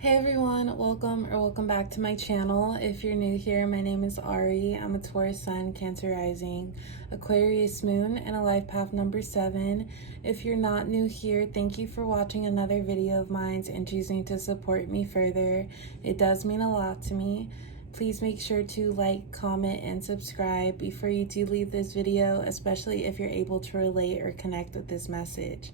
Hey everyone, welcome back to my channel. If you're new here, my name is Ari. I'm a Taurus Sun, Cancer Rising, Aquarius Moon, and a life path number 7. If you're not new here, thank you for watching another video of mine and choosing to support me further. It does mean a lot to me. Please make sure to like, comment, and subscribe before you do leave this video, especially if you're able to relate or connect with this message.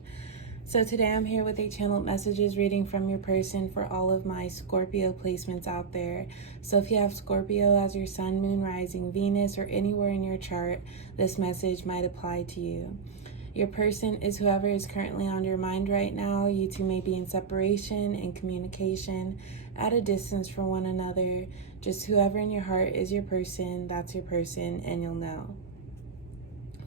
So today I'm here with a channeled messages reading from your person for all of my Scorpio placements out there. So if you have Scorpio as your sun, moon, rising, Venus, or anywhere in your chart, this message might apply to you. Your person is whoever is currently on your mind right now. You two may be in separation, in communication, at a distance from one another. Just whoever in your heart is your person, that's your person, and you'll know.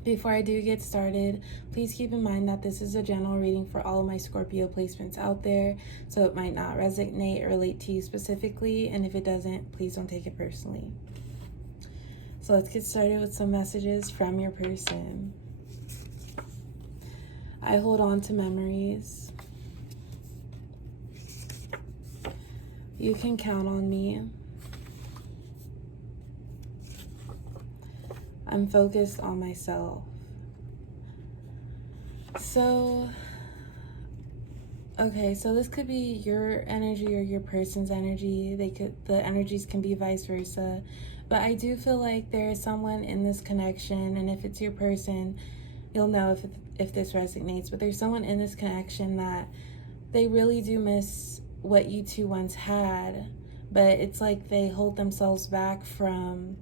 Before I do get started, please keep in mind that this is a general reading for all of my Scorpio placements out there, so it might not resonate or relate to you specifically, and if it doesn't, please don't take it personally. So let's get started with some messages from your person. I hold on to memories. You can count on me. I'm focused on myself. So this could be your energy or your person's energy. The energies can be vice versa. But I do feel like there is someone in this connection, and if it's your person, you'll know if this resonates. But there's someone in this connection that they really do miss what you two once had, but it's like they hold themselves back from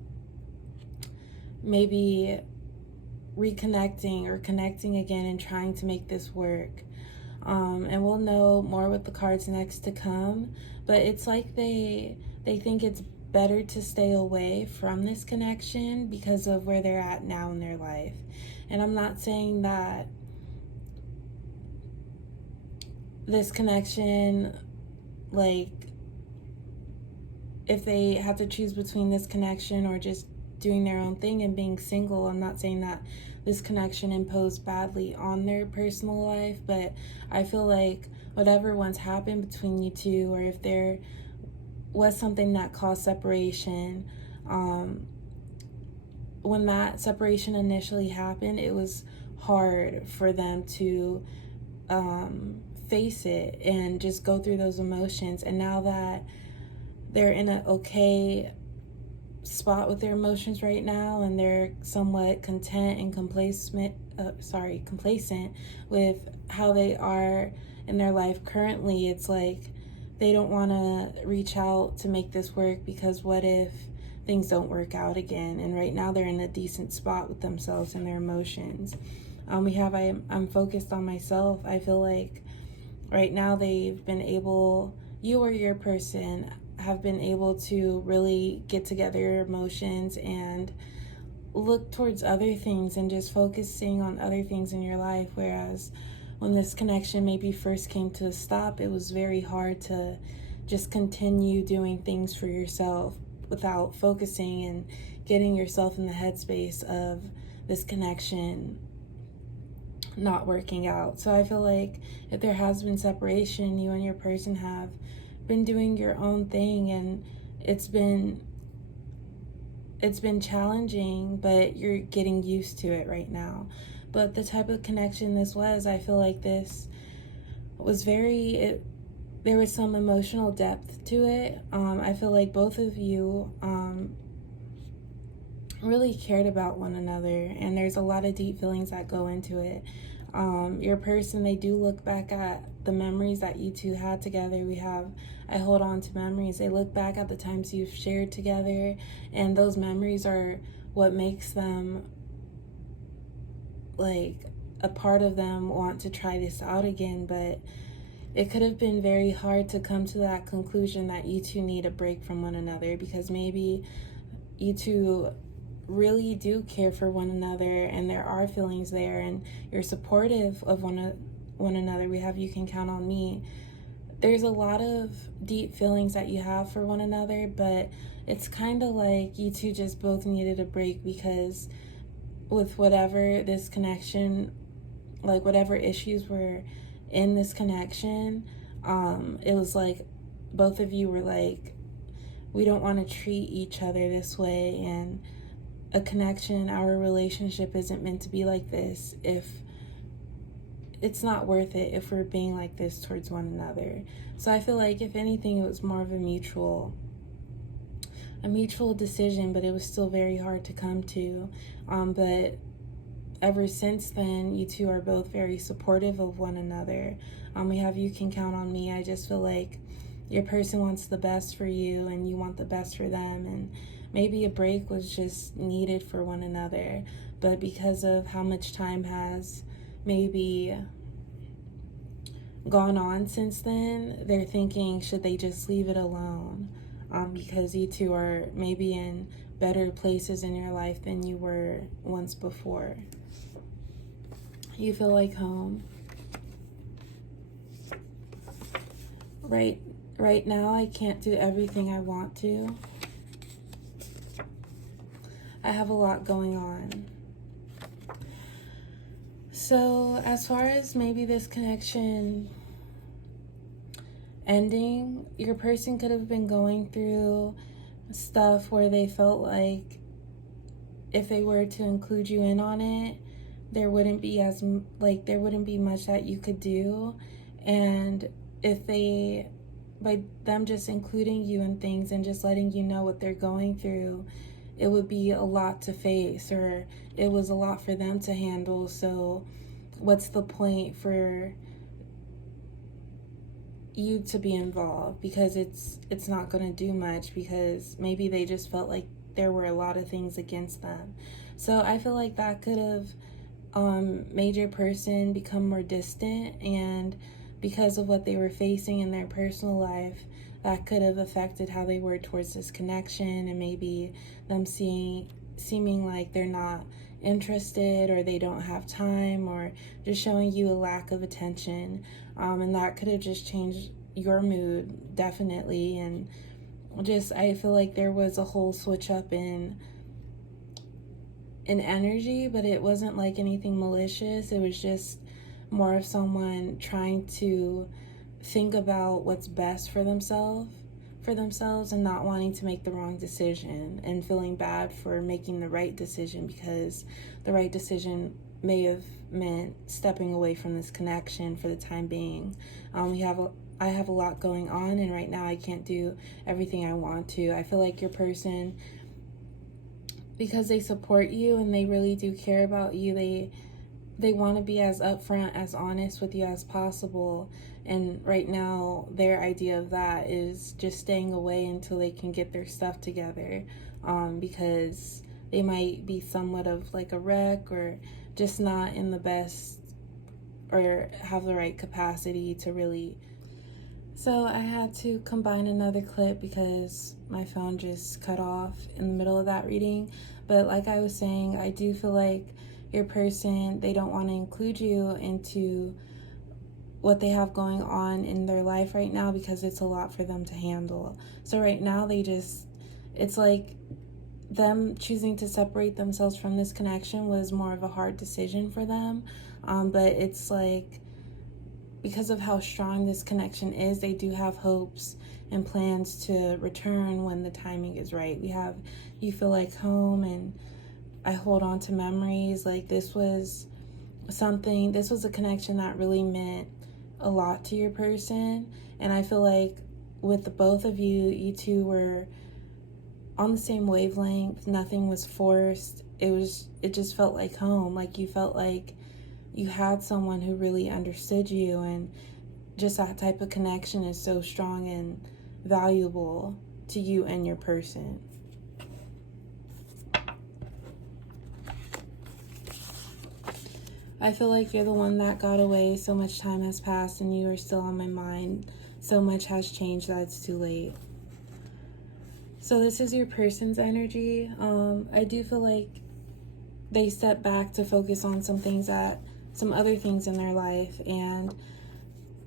maybe reconnecting or connecting again and trying to make this work. And we'll know more with the cards next to come, but it's like they think it's better to stay away from this connection because of where they're at now in their life. And I'm not saying that this connection, like, if they have to choose between this connection or just doing their own thing and being single, I'm not saying that this connection imposed badly on their personal life, but I feel like whatever once happened between you two, or if there was something that caused separation, when that separation initially happened, it was hard for them to face it and just go through those emotions. And now that they're in an okay spot with their emotions right now, and they're somewhat content and complacent with how they are in their life currently, it's like they don't want to reach out to make this work because what if things don't work out again? And right now they're in a decent spot with themselves and their emotions. I'm focused on myself. I feel like right now they've been able, you or your person have been able to really get together your emotions and look towards other things and just focusing on other things in your life. Whereas when this connection maybe first came to a stop, it was very hard to just continue doing things for yourself without focusing and getting yourself in the headspace of this connection not working out. So I feel like if there has been separation, you and your person have been doing your own thing, and it's been challenging, but you're getting used to it right now. But the type of connection this was, I feel like this was there was some emotional depth to it. I feel like both of you really cared about one another, and there's a lot of deep feelings that go into it. Your person, they do look back at the memories that you two had together. I hold on to memories. They look back at the times you've shared together, and those memories are what makes them, like, a part of them want to try this out again. But it could have been very hard to come to that conclusion that you two need a break from one another, because maybe you two really do care for one another and there are feelings there and you're supportive of one another. We have you can count on me. There's a lot of deep feelings that you have for one another, but it's kind of like you two just both needed a break, because with whatever this connection, like whatever issues were in this connection, it was like both of you were like, we don't want to treat each other this way, and a connection, our relationship isn't meant to be like this. If it's not worth it if we're being like this towards one another. So I feel like if anything, it was more of a mutual decision, but it was still very hard to come to. But ever since then, you two are both very supportive of one another. We have You Can Count on Me. I just feel like your person wants the best for you and you want the best for them, and maybe a break was just needed for one another. But because of how much time has maybe gone on since then, they're thinking, should they just leave it alone? Because you two are maybe in better places in your life than you were once before. You feel like home. Right now, I can't do everything I want to. I have a lot going on. So as far as maybe this connection ending, your person could have been going through stuff where they felt like if they were to include you in on it, there wouldn't be much that you could do. And if they, by them just including you in things and just letting you know what they're going through, it would be a lot to face, or it was a lot for them to handle. So what's the point for you to be involved? Because it's not going to do much, because maybe they just felt like there were a lot of things against them. So I feel like that could have made your person become more distant, and because of what they were facing in their personal life, that could have affected how they were towards this connection, and maybe them seeming like they're not interested, or they don't have time, or just showing you a lack of attention. And that could have just changed your mood, definitely. And just, I feel like there was a whole switch up in energy, but it wasn't like anything malicious. It was just more of someone trying to think about what's best for themselves and not wanting to make the wrong decision, and feeling bad for making the right decision, because the right decision may have meant stepping away from this connection for the time being. I have a lot going on, and right now I can't do everything I want to. I feel like your person, because they support you and they really do care about you, they want to be as upfront, as honest with you as possible. And right now, their idea of that is just staying away until they can get their stuff together, because they might be somewhat of like a wreck, or just not in the best, or have the right capacity to really. So I had to combine another clip because my phone just cut off in the middle of that reading. But like I was saying, I do feel like your person, they don't want to include you into what they have going on in their life right now, because it's a lot for them to handle. So right now it's like them choosing to separate themselves from this connection was more of a hard decision for them. But it's like, because of how strong this connection is, they do have hopes and plans to return when the timing is right. You feel like home, and I hold on to memories. Like this was a connection that really meant a lot to your person. And I feel like with the both of you, you two were on the same wavelength. Nothing was forced. It just felt like home. Like you felt like you had someone who really understood you, and just that type of connection is so strong and valuable to you and your person. I feel like you're the one that got away. So much time has passed and you are still on my mind. So much has changed that it's too late. So this is your person's energy. I do feel like they step back to focus on some other things in their life, and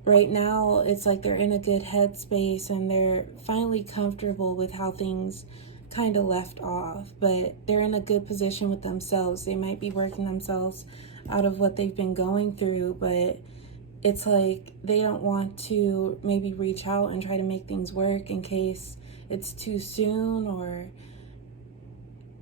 right now it's like they're in a good headspace and they're finally comfortable with how things kind of left off, but they're in a good position with themselves. They might be working themselves out of what they've been going through, but it's like they don't want to maybe reach out and try to make things work in case it's too soon, or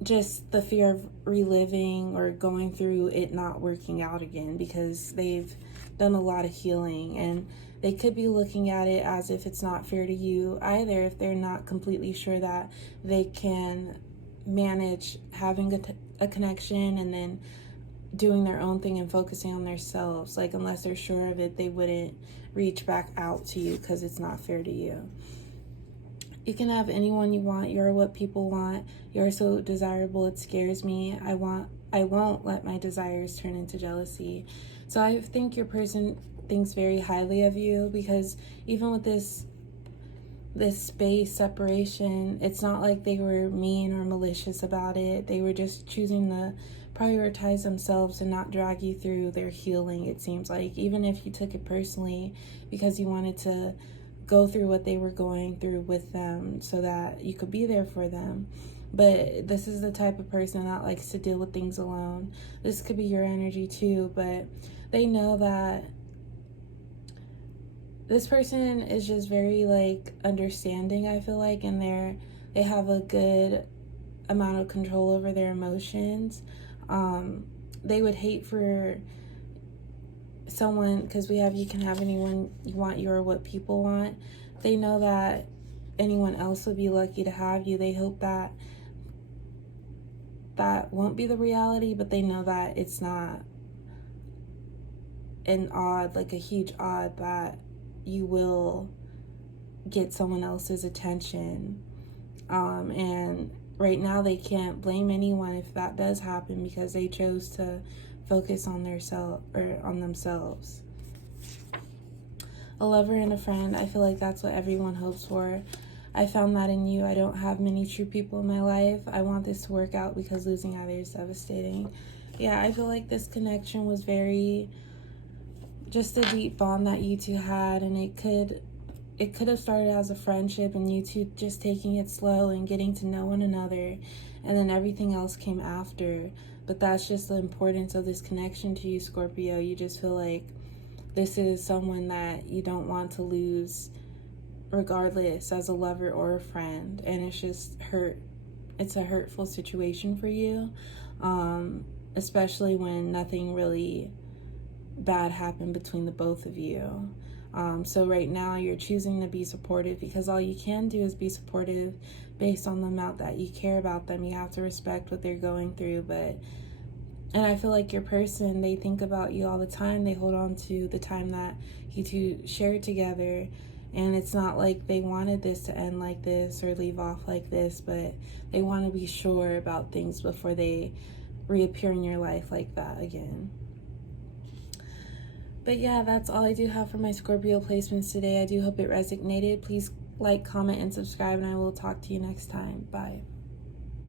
just the fear of reliving or going through it not working out again, because they've done a lot of healing. And they could be looking at it as if it's not fair to you either, if they're not completely sure that they can manage having a connection and then doing their own thing and focusing on themselves. Like, unless they're sure of it, they wouldn't reach back out to you because it's not fair to you. You can have anyone you want. You're what people want. You're so desirable, it scares me. I won't let my desires turn into jealousy. So I think your person thinks very highly of you, because even with this space separation, it's not like they were mean or malicious about it. They were just choosing to prioritize themselves and not drag you through their healing, it seems like, even if you took it personally, because you wanted to go through what they were going through with them so that you could be there for them. But this is the type of person that likes to deal with things alone. This could be your energy too, but they know that this person is just very like understanding, I feel like, and they have a good amount of control over their emotions. They would hate for someone, because we have you can have anyone you want, you're what people want. They know that anyone else would be lucky to have you. They hope that that won't be the reality, but they know that it's not an odd, like a huge odd, that you will get someone else's attention. And right now they can't blame anyone if that does happen, because they chose to focus on on themselves. A lover and a friend, I feel like that's what everyone hopes for. I found that in you. I don't have many true people in my life. I want this to work out because losing others is devastating. Yeah, I feel like this connection was very just a deep bond that you two had, and it could have started as a friendship and you two just taking it slow and getting to know one another, and then everything else came after. But that's just the importance of this connection to you, Scorpio. You just feel like this is someone that you don't want to lose, regardless, as a lover or a friend. And it's just it's a hurtful situation for you, especially when nothing really bad happened between the both of you. So right now you're choosing to be supportive, because all you can do is be supportive based on the amount that you care about them. You have to respect what they're going through. And I feel like your person, they think about you all the time. They hold on to the time that you two shared together. And it's not like they wanted this to end like this or leave off like this, but they want to be sure about things before they reappear in your life like that again. But yeah, that's all I do have for my Scorpio placements today. I do hope it resonated. Please like, comment, and subscribe, and I will talk to you next time. Bye.